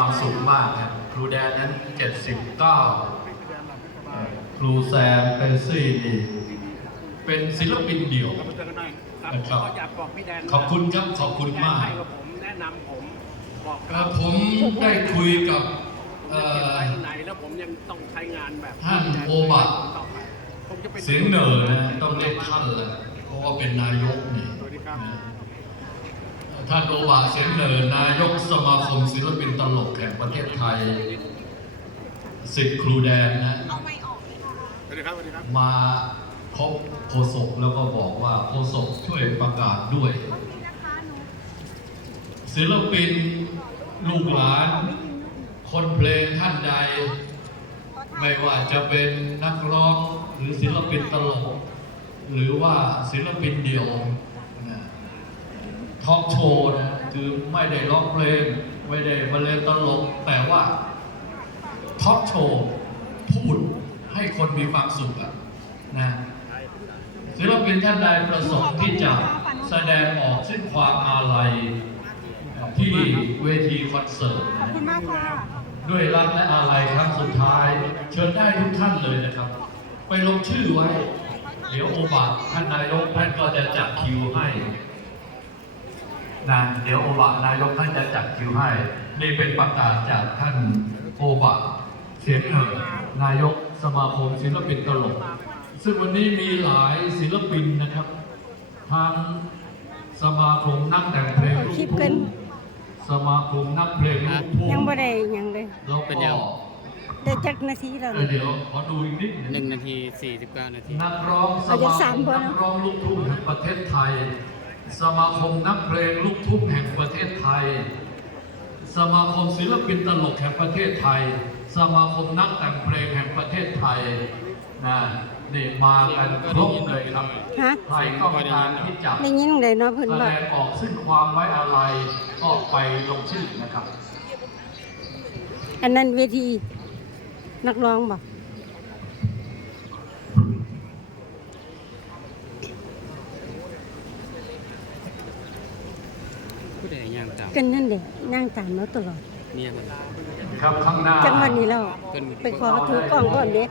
ความสุขมากครับครูแดนนั้น 79 ครูแซมเป็นซี่นี่เป็นศิลปินเดี่ยวเจอกันหน่อยครับนะครับก็อยากบอกพี่แดนขอบคุณครับ ขอบคุณมากให้กับผมแนะนำผมบอกเอ่อผมได้คุยกับเอ่อไปไหนแล้วผมยังต้องใช้งานแบบท่านโอบะต่อไปผมจะเป็นเสียงเหน่อนะต้องเรียกท่านเลยเพราะว่าเป็นนายกนี่สวัสดีครับ ท่านโอบะเสียงเหน่อนายกสมาคมศิลปินตลกแห่งประเทศไทยสิทธิ์ครูแดนนะสวัสดีครับสวัสดีครับ มาพบโฆษกแล้วก็บอกว่าโฆษกช่วยประกาศด้วย ศิลปินลูกหลาน คนเพลงท่านใด ไม่ว่าจะเป็นนักร้องหรือศิลปินตลก หรือว่าศิลปินเดี่ยวนะ ทอล์กโชว์นะคือไม่ได้ร้องเพลง ไม่ได้บรรเลงตลก แต่ว่าทอล์กโชว์พูดให้คนมีความสุขอะนะศิลปินท่านใดประสงค์ที่จะแสดงออกซึ่งความอาลัยที่เวทีคอนเสิร์ตขอบคุณมากค่ะด้วยรักและอาลัยครั้งสุดท้าย เชิญได้ทุกท่านเลยนะครับ ไปลงชื่อไว้ เดี๋ยวโอบะท่านนายกท่านก็จะจัดคิวให้ นะเดี๋ยวโอบะนายกท่านจะจัดคิวให้ นี่เป็นประกาศจากท่านโอบะเสียงเหอะนายกสมาคมศิลปินตลก ซึ่งวันนี้มีหลายศิลปินนะครับทางสมาคมนักแต่งเพลงลูกคลิปเกิทุ่น งสมาคมนักเพลงลูกทุ่งยังบ่ได้หยังเลยแล้วก็ได้จักนาทีแล้วเออเดี๋ยวขอดูอีกนิดหหนึ่นึ่งงนาทีสี่สิบเก้านาที นักร้องสเอาจะมาคสามมคนนักร้องลูกทุ่งแห่งประเทศไทย สมาคมนักเพลงลูกทุ่งแห่งประเทศไทย สมาคมศิลปินตลกแห่งประเทศไทย สมาคมนักแต่งเพลงแห่งประเทศไทยนะนี่มากันครบเลยครับฮะ ใครต้องการที่จะได้ยินเลยเนาะเพิ่นแสบอดกงออกซึ่งความไว้อาลัยก็ไปลงชื่อนะครับ อันนั้นเวทีนักร้องบอก ผู้ใดย่างตาม กันนั่นเด็กนั่งตามเราตลอดเมียมันครับข้างหน้าจังหวัดนี้แล้วไปขอถือกล้องก่อนเด้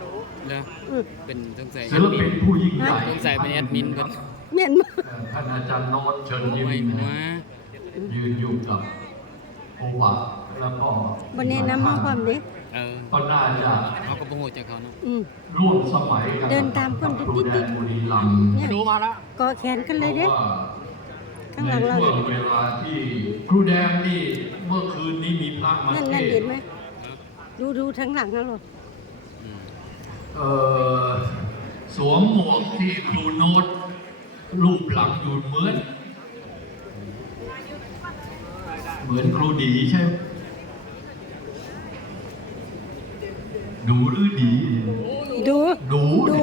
แล้วอือเป็นสงสัยศิลปินผู้ยิ่งใหญ่สงสัยเป็นแอดมินเพิ่นเมียนมาท่านอาจารย์โน้ตเชิญยิ้มไม่หัวยืนอยู่กับโอบะแล้วก็บ่แนะนำมาความเด้เออก็น่าจะเขาก็บ่ฮู้จักเขาเนาะอืมร่วมสมัยกันเดินตามคนกับครูแดติ๊นดๆบุรีรัมย์เนี่ยดูมาแล้วกอแขนกันเลยเด้พราะว่าข้างหลังเราในช่วงเวลาที่ ครูแดงนี่เมื่อคืนนี้มีพระมานั่นเทนั่นศเห็นไหมดูดูทั้งหลังนั่นหรออืมเอ่อสวมหมวกที่ครูโน้ตรูปหลังอยู่เหมือน เหมือนครูดีใช่ไหมดูหรือดี ดู ดู ดู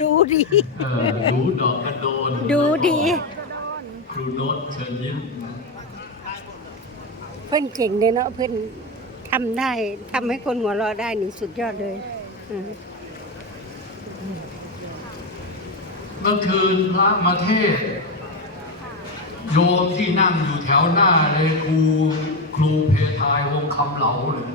ดูดี เออดูดอกกระโดนดูดี ครูโน้ตเชิญยิ้มนะ เพื่อนเก่งเลยเนาะเพื่อนทำได้ทำให้คนหัวเราะได้นี่สุดยอดเลยเมื่อคืนพระมาเทศ โยมที่นั่งอยู่แถวหน้าเลยครูครูเพทายวงคำเหลาเลย